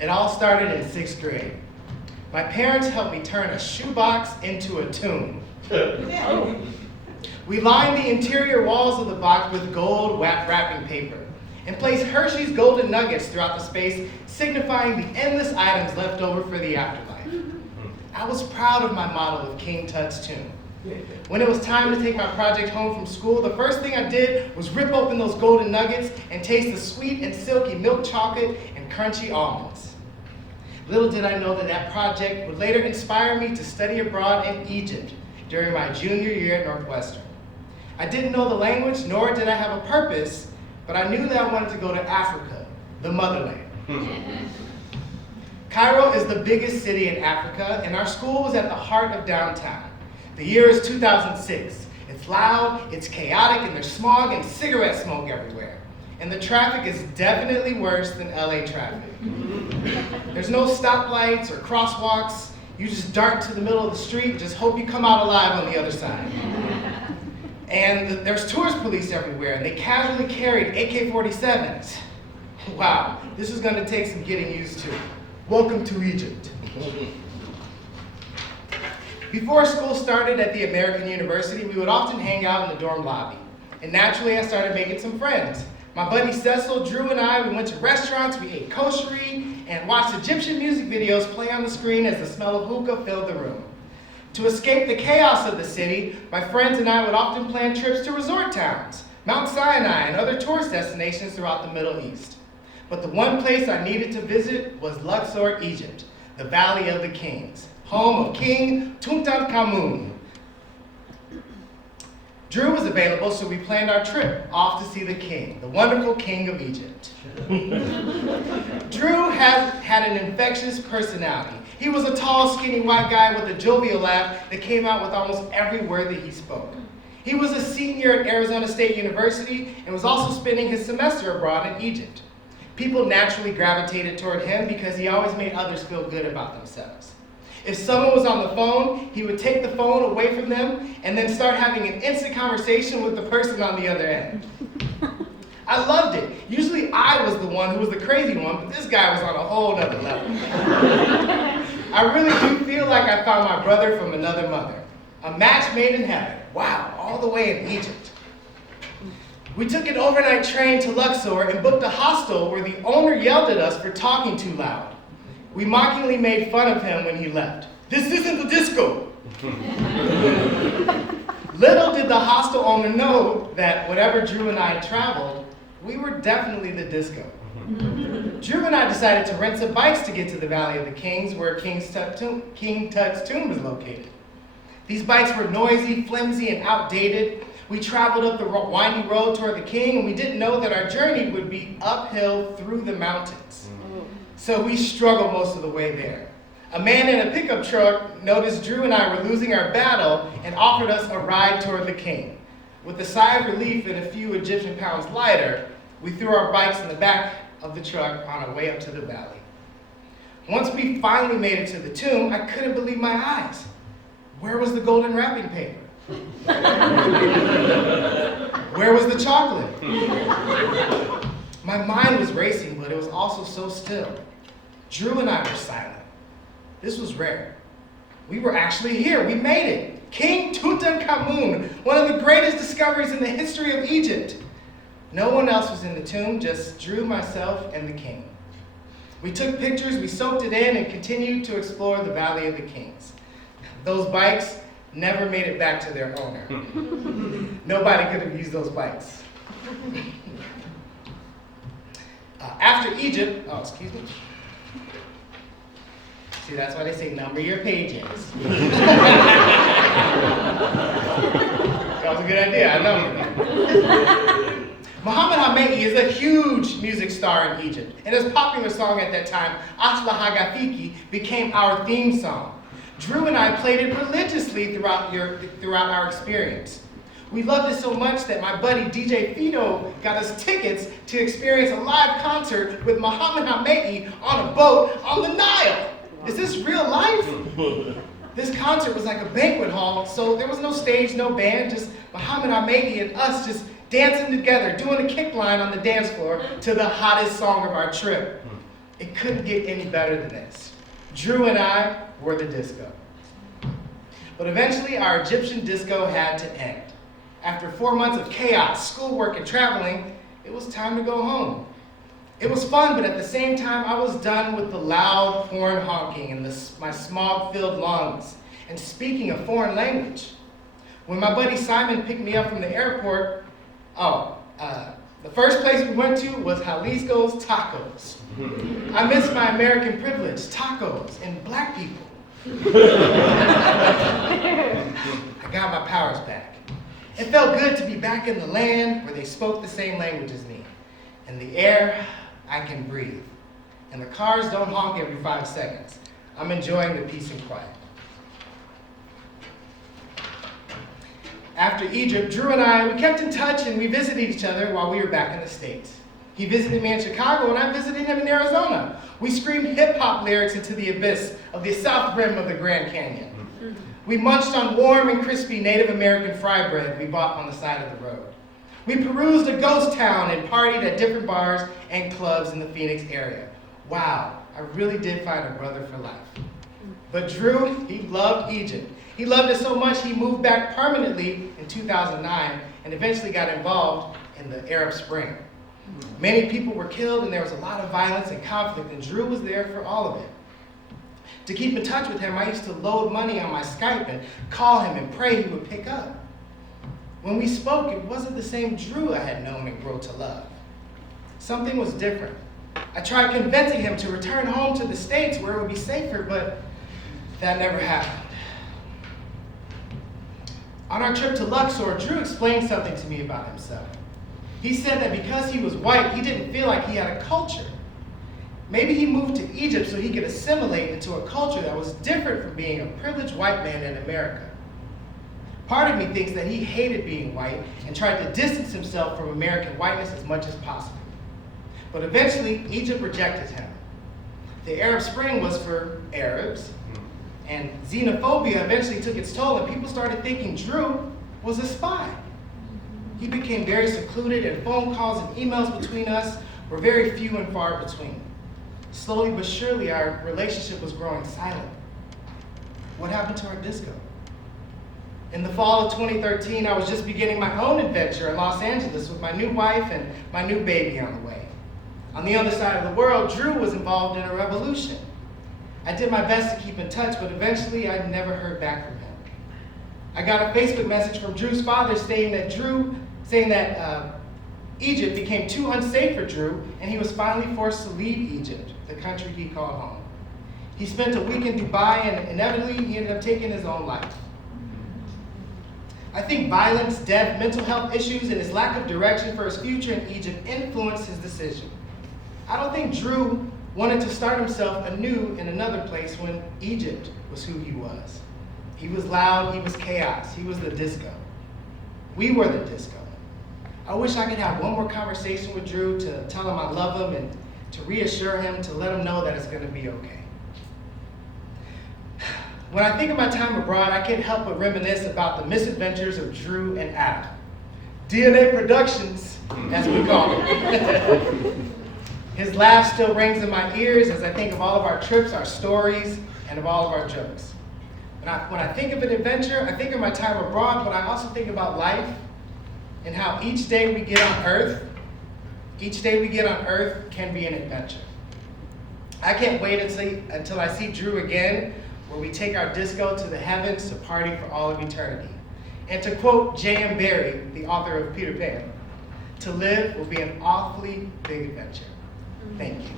It all started in 6th grade. My parents helped me turn a shoebox into a tomb. We lined the interior walls of the box with gold wrapping paper and placed Hershey's golden nuggets throughout the space, signifying the endless items left over for the afterlife. I was proud of my model of King Tut's tomb. When it was time to take my project home from school, the first thing I did was rip open those golden nuggets and taste the sweet and silky milk chocolate and crunchy almonds. Little did I know that that project would later inspire me to study abroad in Egypt during my junior year at Northwestern. I didn't know the language, nor did I have a purpose, but I knew that I wanted to go to Africa, the motherland. Cairo is the biggest city in Africa, and our school was at the heart of downtown. The year is 2006. It's loud, it's chaotic, and there's smog and cigarette smoke everywhere. And the traffic is definitely worse than LA traffic. There's no stoplights or crosswalks. You just dart to the middle of the street and just hope you come out alive on the other side. And there's tourist police everywhere, and they casually carried AK-47s. Wow, this is gonna take some getting used to. Welcome to Egypt. Before school started at the American University, we would often hang out in the dorm lobby. And naturally, I started making some friends. My buddy Cecil, Drew, and I, we went to restaurants, we ate koshery, and watched Egyptian music videos play on the screen as the smell of hookah filled the room. To escape the chaos of the city, my friends and I would often plan trips to resort towns, Mount Sinai, and other tourist destinations throughout the Middle East. But the one place I needed to visit was Luxor, Egypt, the Valley of the Kings, home of King Tutankhamun. Drew was available, so we planned our trip off to see the king, the wonderful king of Egypt. Drew had an infectious personality. He was a tall, skinny white guy with a jovial laugh that came out with almost every word that he spoke. He was a senior at Arizona State University and was also spending his semester abroad in Egypt. People naturally gravitated toward him because he always made others feel good about themselves. If someone was on the phone, he would take the phone away from them and then start having an instant conversation with the person on the other end. I loved it. Usually I was the one who was the crazy one, but this guy was on a whole other level. I really do feel like I found my brother from another mother. A match made in heaven. Wow, all the way in Egypt. We took an overnight train to Luxor and booked a hostel where the owner yelled at us for talking too loud. We mockingly made fun of him when he left. This isn't the disco. Little did the hostel owner know that whenever Drew and I traveled, we were definitely the disco. Drew and I decided to rent some bikes to get to the Valley of the Kings, where King Tut's tomb is located. These bikes were noisy, flimsy, and outdated. We traveled up the windy road toward the king, and we didn't know that our journey would be uphill through the mountains. So we struggled most of the way there. A man in a pickup truck noticed Drew and I were losing our battle and offered us a ride toward the king. With a sigh of relief and a few Egyptian pounds lighter, we threw our bikes in the back of the truck on our way up to the valley. Once we finally made it to the tomb, I couldn't believe my eyes. Where was the golden wrapping paper? Where was the chocolate? My mind was racing, but it was also so still. Drew and I were silent. This was rare. We were actually here. We made it. King Tutankhamun, one of the greatest discoveries in the history of Egypt. No one else was in the tomb, just Drew, myself, and the king. We took pictures, we soaked it in, and continued to explore the Valley of the Kings. Those bikes never made it back to their owner. Nobody could have used those bikes. After Egypt, excuse me. See, that's why they say number your pages. That was a good idea, I know. Muhammad Hamidi is a huge music star in Egypt, and his popular song at that time, Asla Hagafiki, became our theme song. Drew and I played it religiously throughout our experience. We loved it so much that my buddy DJ Fido got us tickets to experience a live concert with Muhammad Hamidi on a boat on the Nile. Is this real life? This concert was like a banquet hall, so there was no stage, no band, just Muhammad Hamidi and us just dancing together, doing a kick line on the dance floor to the hottest song of our trip. It couldn't get any better than this. Drew and I were the disco. But eventually, our Egyptian disco had to end. After 4 months of chaos, schoolwork, and traveling, it was time to go home. It was fun, but at the same time, I was done with the loud horn honking and my smog-filled lungs and speaking a foreign language. When my buddy Simon picked me up from the airport, the first place we went to was Jalisco's Tacos. I missed my American privilege, tacos, and black people. I got my powers back. It felt good to be back in the land where they spoke the same language as me. In the air, I can breathe. And the cars don't honk every 5 seconds. I'm enjoying the peace and quiet. After Egypt, Drew and I, we kept in touch and we visited each other while we were back in the States. He visited me in Chicago and I visited him in Arizona. We screamed hip-hop lyrics into the abyss of the south rim of the Grand Canyon. We munched on warm and crispy Native American fry bread we bought on the side of the road. We perused a ghost town and partied at different bars and clubs in the Phoenix area. Wow, I really did find a brother for life. But Drew, he loved Egypt. He loved it so much he moved back permanently in 2009 and eventually got involved in the Arab Spring. Many people were killed and there was a lot of violence and conflict, and Drew was there for all of it. To keep in touch with him, I used to load money on my Skype and call him and pray he would pick up. When we spoke, it wasn't the same Drew I had known and grown to love. Something was different. I tried convincing him to return home to the States where it would be safer, but that never happened. On our trip to Luxor, Drew explained something to me about himself. He said that because he was white, he didn't feel like he had a culture. Maybe he moved to Egypt so he could assimilate into a culture that was different from being a privileged white man in America. Part of me thinks that he hated being white and tried to distance himself from American whiteness as much as possible. But eventually, Egypt rejected him. The Arab Spring was for Arabs, and xenophobia eventually took its toll, and people started thinking Drew was a spy. He became very secluded, and phone calls and emails between us were very few and far between. Slowly but surely, our relationship was growing silent. What happened to our disco? In the fall of 2013, I was just beginning my own adventure in Los Angeles with my new wife and my new baby on the way. On the other side of the world, Drew was involved in a revolution. I did my best to keep in touch, but eventually I never heard back from him. I got a Facebook message from Drew's father saying that Egypt became too unsafe for Drew, and he was finally forced to leave Egypt, the country he called home. He spent a week in Dubai, and inevitably he ended up taking his own life. I think violence, death, mental health issues, and his lack of direction for his future in Egypt influenced his decision. I don't think Drew wanted to start himself anew in another place when Egypt was who he was. He was loud, he was chaos, he was the disco. We were the disco. I wish I could have one more conversation with Drew to tell him I love him and to reassure him, to let him know that it's going to be okay. When I think of my time abroad, I can't help but reminisce about the misadventures of Drew and Adam. DNA Productions, as we call it. His laugh still rings in my ears as I think of all of our trips, our stories, and of all of our jokes. When I think of an adventure, I think of my time abroad, but I also think about life and how each day we get on Earth can be an adventure. I can't wait until I see Drew again, where we take our disco to the heavens to party for all of eternity. And to quote J.M. Barrie, the author of Peter Pan, to live will be an awfully big adventure. Thank you.